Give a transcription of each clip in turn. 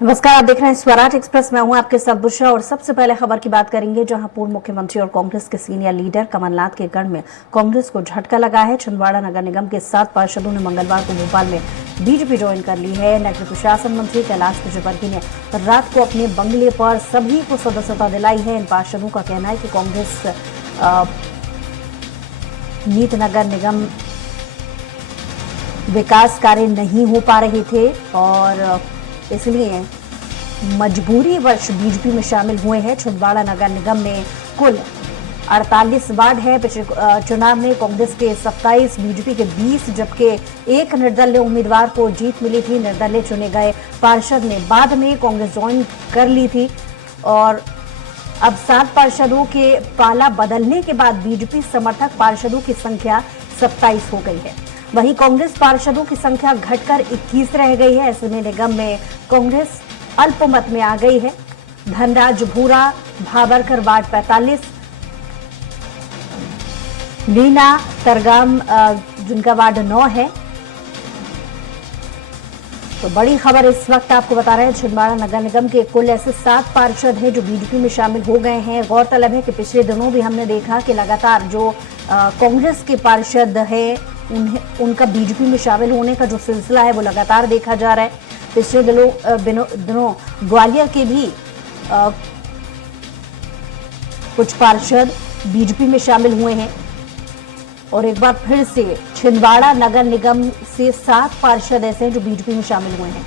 नमस्कार, आप देख रहे हैं स्वराज एक्सप्रेस। मैं हूं आपके साथ बुशरा और सबसे पहले खबर की बात करेंगे, जहां पूर्व मुख्यमंत्री और कांग्रेस के सीनियर लीडर कमलनाथ के गढ़ में कांग्रेस को झटका लगा है। छिंदवाड़ा नगर निगम के 7 पार्षदों ने मंगलवार को भोपाल में बीजेपी ज्वाइन कर ली है। नगर प्रशासन मंत्री कैलाश विजयवर्गीय ने रात को अपने बंगले पर सभी को सदस्यता दिलाई है। इन पार्षदों का कहना है कि कांग्रेस नीत नगर निगम विकास कार्य नहीं हो पा रहे थे और इसलिए मजबूरीवश बीजेपी में शामिल हुए हैं। छिंदवाड़ा नगर निगम में कुल 48 वार्ड है। पिछले चुनाव में कांग्रेस के 27, बीजेपी के 20, जबकि एक निर्दलीय उम्मीदवार को जीत मिली थी। निर्दलीय चुने गए पार्षद ने बाद में कांग्रेस ज्वाइन कर ली थी और अब 7 पार्षदों के पाला बदलने के बाद बीजेपी समर्थक पार्षदों की संख्या 27 हो गई है। वहीं कांग्रेस पार्षदों की संख्या घटकर 21 रह गई है। ऐसे में निगम में कांग्रेस अल्पमत में आ गई है। धनराज भूरा, भाबरकर वार्ड 45, लीना तरगाम जिनका वार्ड 9 है। तो बड़ी खबर इस वक्त आपको बता रहे हैं, छिंदवाड़ा नगर निगम के कुल ऐसे 7 पार्षद हैं जो बीजेपी में शामिल हो गए हैं। गौरतलब है कि पिछले दिनों भी हमने देखा कि लगातार जो कांग्रेस के पार्षद है उनका बीजेपी में शामिल होने का जो सिलसिला है वो लगातार देखा जा रहा है। पिछले दिनों ग्वालियर के भी कुछ पार्षद बीजेपी में शामिल हुए हैं और एक बार फिर से छिंदवाड़ा नगर निगम से 7 पार्षद ऐसे हैं जो बीजेपी में शामिल हुए हैं।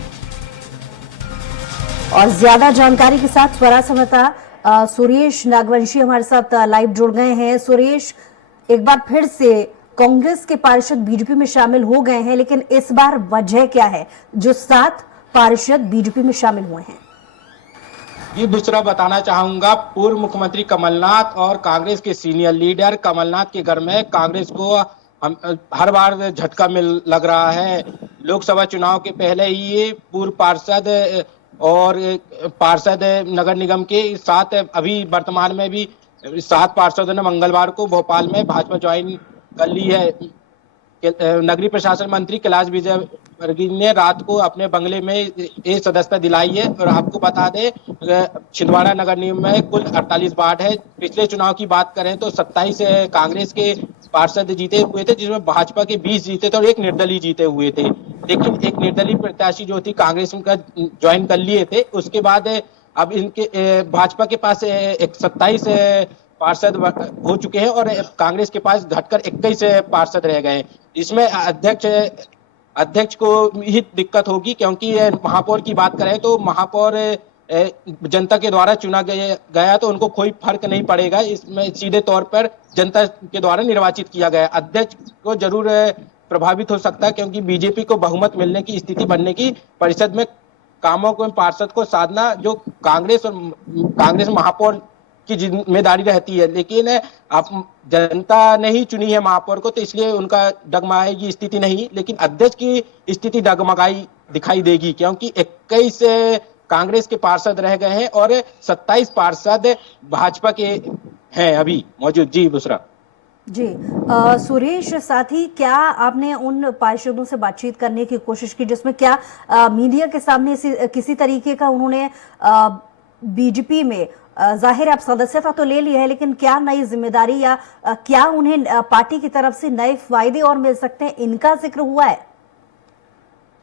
और ज्यादा जानकारी के साथ स्वराज संवाददाता सुरेश नागवंशी हमारे साथ लाइव जुड़ गए हैं। सुरेश, एक बार फिर से कांग्रेस के पार्षद बीजेपी में शामिल हो गए हैं, लेकिन इस बार वजह क्या है जो 7 पार्षद बीजेपी में शामिल हुए हैं? ये दूसरा बताना चाहूंगा, पूर्व मुख्यमंत्री कमलनाथ और कांग्रेस के सीनियर लीडर कमलनाथ के घर में कांग्रेस को हर बार झटका मिल लग रहा है। लोकसभा चुनाव के पहले ही ये पूर्व पार्षद और पार्षद नगर निगम के 7, अभी वर्तमान में भी 7 पार्षदों ने मंगलवार को भोपाल में भाजपा ज्वाइन कर ली है। नगरीय प्रशासन मंत्री कैलाश विजयवर्गीय ने रात को अपने बंगले में ये सदस्यता दिलाई है। और आपको बता दें, छिंदवाड़ा नगर निगम में कुल 48 वार्ड है। पिछले चुनाव की बात करें तो 27 कांग्रेस के पार्षद जीते हुए थे, जिसमें भाजपा के 20 जीते थे और एक निर्दलीय जीते हुए थे। लेकिन एक निर्दलीय प्रत्याशी जो थी कांग्रेस का ज्वाइन कर लिए थे। उसके बाद अब इनके भाजपा के पास 27 पार्षद हो चुके हैं और कांग्रेस के पास घटकर 21 पार्षद रह गए। इसमें अध्यक्ष को ही दिक्कत होगी, क्योंकि महापौर की बात करें तो महापौर जनता के द्वारा चुना गया तो उनको कोई फर्क नहीं पड़ेगा। इसमें सीधे तौर पर जनता के द्वारा निर्वाचित किया गया। अध्यक्ष को जरूर प्रभावित हो सकता है, क्योंकि बीजेपी को बहुमत मिलने की स्थिति बनने की परिषद में कामों को पार्षद को साधना जो कांग्रेस महापौर की जिम्मेदारी रहती है। लेकिन अब जनता ने ही चुनी है महापौर को, तो इसलिए उनका डगमगाई स्थिति नहीं, लेकिन अध्यक्ष की स्थिति डगमगाई दिखाई देगी, क्योंकि 21 कांग्रेस के पार्षद रह गए हैं और 27 पार्षद भाजपा के हैं अभी मौजूद। जी बुशरा जी सुरेश, साथ ही क्या आपने उन पार्षदों से बातचीत करने की कोशिश की जिसमें क्या मीडिया के सामने किसी तरीके का उन्होंने बीजेपी में जाहिर आप सदस्यता तो ले ली है, लेकिन क्या नई जिम्मेदारी या क्या उन्हें पार्टी की तरफ से नए फायदे और मिल सकते हैं, इनका जिक्र हुआ है?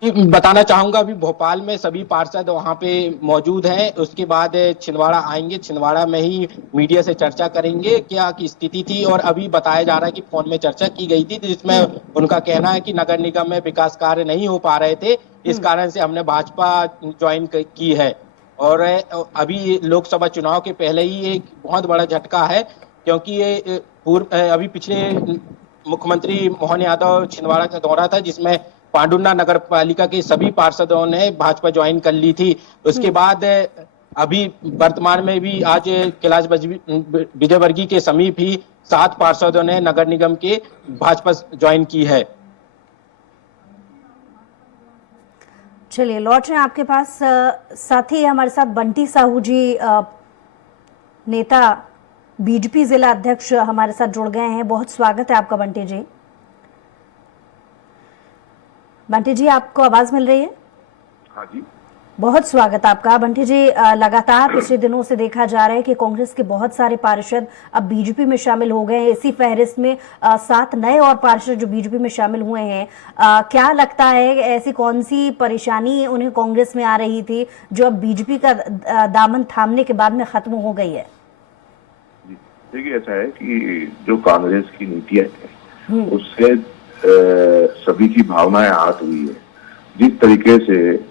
बताना चाहूंगा, अभी भोपाल में सभी पार्षद वहां पे मौजूद हैं। उसके बाद छिंदवाड़ा आएंगे, छिंदवाड़ा में ही मीडिया से चर्चा करेंगे क्या की स्थिति थी। और अभी बताया जा रहा है कि फोन में चर्चा की गई थी, जिसमें उनका कहना है कि नगर निगम में विकास कार्य नहीं हो पा रहे थे, इस कारण से हमने भाजपा ज्वाइन की है। और अभी लोकसभा चुनाव के पहले ही एक बहुत बड़ा झटका है, क्योंकि ये अभी पिछले मुख्यमंत्री मोहन यादव छिंदवाड़ा का दौरा था, जिसमें पांडुर्ना नगर पालिका के सभी पार्षदों ने भाजपा ज्वाइन कर ली थी। उसके बाद अभी वर्तमान में भी आज कैलाश विजयवर्गीय के समीप ही 7 पार्षदों ने नगर निगम के भाजपा ज्वाइन की है। चलिए लौट रहे हैं आपके पास। साथ ही हमारे साथ बंटी साहू जी, नेता बीजेपी जिला अध्यक्ष, हमारे साथ जुड़ गए हैं। बहुत स्वागत है आपका बंटी जी। बंटी जी, आपको आवाज मिल रही है? हाँ जी। बहुत स्वागत आपका बंटी जी। लगातार पिछले दिनों से देखा जा रहा है कि कांग्रेस के बहुत सारे पार्षद अब बीजेपी में शामिल हो गए हैं। इसी फहरिस्त में 7 नए और पार्षद जो बीजेपी में शामिल हुए हैं। क्या लगता है ऐसी कौन सी परेशानी उन्हें कांग्रेस में आ रही थी जो अब बीजेपी का दामन थामने के बाद में खत्म हो गई है? देखिए, ऐसा है कि जो कांग्रेस की नीतियां है उससे सभी की भावनाएं आहत हुई है। जिस तरीके से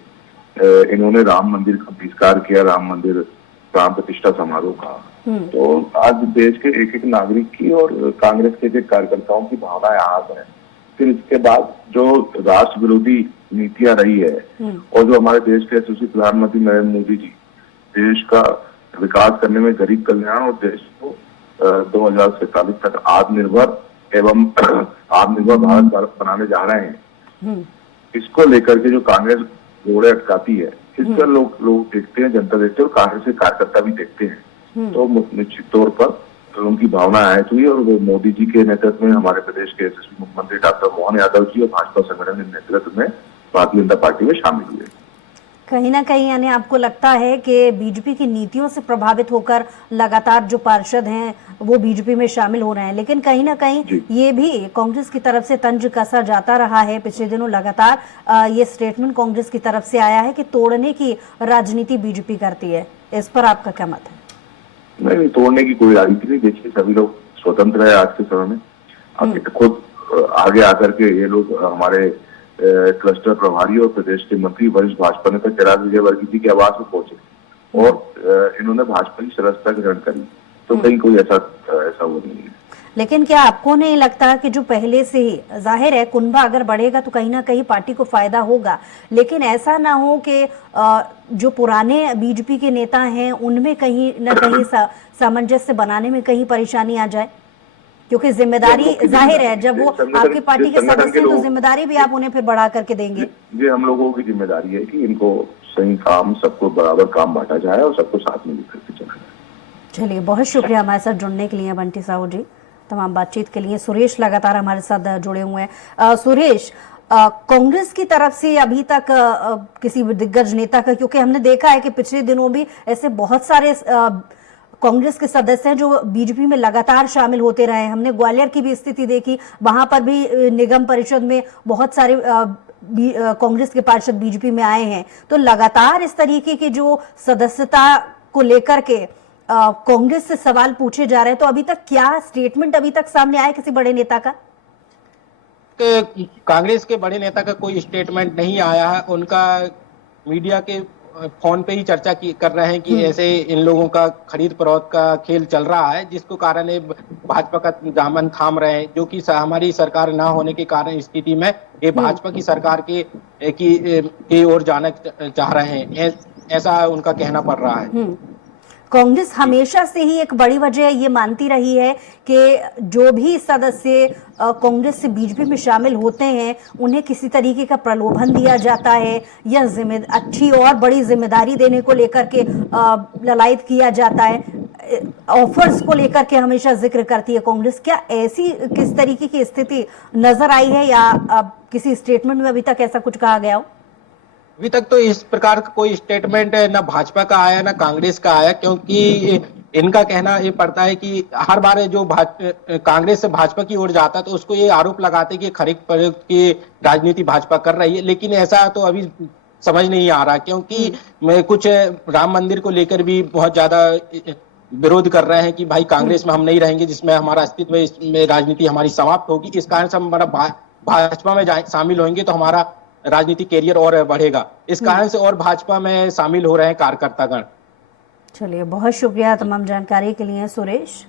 इन्होंने राम मंदिर का बहिष्कार किया, राम मंदिर प्राण प्रतिष्ठा समारोह का, तो आज देश के एक एक नागरिक की और कांग्रेस के एक कार्यकर्ताओं की भावनाएं आहत है। फिर इसके बाद जो राष्ट्र विरोधी नीतियां रही है और जो हमारे देश के यशस्वी प्रधानमंत्री नरेंद्र मोदी जी देश का विकास करने में, गरीब कल्याण और देश को 2047 तक आत्मनिर्भर एवं आत्मनिर्भर भारत बनाने जा रहे हैं, इसको लेकर के जो कांग्रेस घोड़े अटकाती है, इस पर लोग देखते हैं, जनता देखते हैं और कांग्रेस के कार्यकर्ता भी देखते हैं। तो निश्चित तौर पर उनकी भावना आहत हुई और वो मोदी जी के नेतृत्व में हमारे प्रदेश के यशस्वी मुख्यमंत्री डॉक्टर मोहन यादव जी और भाजपा संगठन के नेतृत्व में भारतीय जनता पार्टी में शामिल हुए। कहीं ना कहीं यानी आपको लगता है कि बीजेपी की नीतियों से प्रभावित होकर लगातार जो पार्षद हैं वो बीजेपी में शामिल हो रहे हैं, लेकिन कहीं ना कहीं ये भी कांग्रेस की तरफ से तंज कसा जाता रहा है। पिछले दिनों लगातार ये स्टेटमेंट कांग्रेस की तरफ से आया है कि तोड़ने की राजनीति बीजेपी करती है। इस पर आपका क्या मत है? नहीं, तोड़ने की कोई राजनीति नहीं। देखिए, सभी लोग स्वतंत्र है आज के समय में। खुद आगे आकर के ये लोग हमारे क्लस्टर प्रभारी और प्रदेश के मंत्री वरिष्ठ भाजपा नेता चिराग विजयवर्गीय जी की आवाज में पहुंचे और इन्होंने भाजपा की सदस्यता ग्रहण करी, तो कहीं कोई ऐसा वो नहीं है। लेकिन क्या आपको नहीं लगता कि जो पहले से ही जाहिर है कुनबा अगर बढ़ेगा तो कहीं ना कहीं पार्टी को फायदा होगा, लेकिन ऐसा ना हो कि जो पुराने बीजेपी के नेता हैं उनमें कहीं ना कहीं सामंजस्य बनाने में कहीं परेशानी आ जाए? क्योंकि जिम्मेदारी जाहिर है जब वो आपकी पार्टी के सदस्य हैं तो जिम्मेदारी भी आप उन्हें फिर बढ़ा करके देंगे। ये हम लोगों की जिम्मेदारी है कि इनको सही काम, सबको बराबर काम बांटा जाए और सबको साथ में लेकर के चला जाए। चलिए, बहुत शुक्रिया हमारे साथ जुड़ने के लिए बंटी साहू जी, तमाम बातचीत के लिए। सुरेश लगातार हमारे साथ जुड़े हुए हैं। सुरेश, कांग्रेस की तरफ से अभी तक किसी दिग्गज नेता का, क्योंकि हमने देखा है कि पिछले दिनों भी ऐसे बहुत सारे कांग्रेस के सदस्य हैं जो बीजेपी में लगातार शामिल होते रहे। हमने ग्वालियर की भी स्थिति देखी, वहां पर भी निगम परिषद में बहुत सारे कांग्रेस के पार्षद बीजेपी में आए हैं। तो लगातार इस तरीके की जो सदस्यता को लेकर के कांग्रेस से सवाल पूछे जा रहे हैं, तो अभी तक क्या स्टेटमेंट अभी तक सामने आया किसी बड़े नेता का? कांग्रेस के बड़े नेता का कोई स्टेटमेंट नहीं आया है। उनका मीडिया के फोन पे ही चर्चा कर रहे हैं कि ऐसे इन लोगों का खरीद फरोख्त का खेल चल रहा है, जिसको कारण ये भाजपा का दामन थाम रहे हैं, जो कि हमारी सरकार ना होने के कारण स्थिति में ये भाजपा की सरकार की ओर जाना चाह रहे हैं, ऐसा उनका कहना पड़ रहा है। कांग्रेस हमेशा से ही एक बड़ी वजह ये मानती रही है कि जो भी सदस्य कांग्रेस से बीजेपी में शामिल होते हैं उन्हें किसी तरीके का प्रलोभन दिया जाता है या अच्छी और बड़ी जिम्मेदारी देने को लेकर के ललायत किया जाता है, ऑफर्स को लेकर के हमेशा जिक्र करती है कांग्रेस। क्या ऐसी किस तरीके की स्थिति नजर आई है या किसी स्टेटमेंट में अभी तक ऐसा कुछ कहा गया हो? अभी तक तो इस प्रकार का कोई स्टेटमेंट ना भाजपा का आया ना कांग्रेस का आया, क्योंकि इनका कहना ये पड़ता है कि हर बार जो कांग्रेस से भाजपा की ओर जाता है तो उसको ये आरोप लगाते कि खरीद फरोख्त की राजनीति भाजपा कर रही है, लेकिन ऐसा तो अभी समझ नहीं आ रहा, क्योंकि कुछ राम मंदिर को लेकर भी बहुत ज्यादा विरोध कर रहे हैं कि भाई कांग्रेस में हम नहीं रहेंगे, जिसमें हमारा अस्तित्व, इसमें राजनीति हमारी समाप्त होगी, इस कारण से हमारा भाजपा में शामिल होंगे तो हमारा राजनीतिक कैरियर और बढ़ेगा, इस कारण से और भाजपा में शामिल हो रहे हैं कार्यकर्तागण। चलिए, बहुत शुक्रिया तमाम जानकारी के लिए सुरेश।